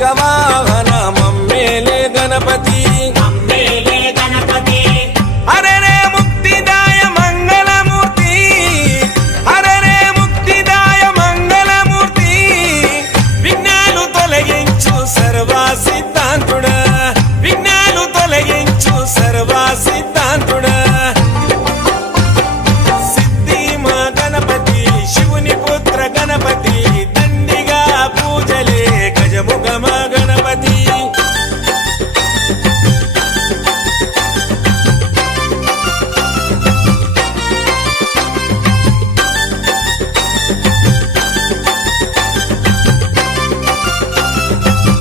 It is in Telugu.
మూషిక వాహన మమ్మేలే గణపతి హరే రే ముక్తిదాయ మంగళమూర్తి హరే రే ముక్తిదాయ మంగళమూర్తి విఘ్నాలు తొలగించు సర్వాసి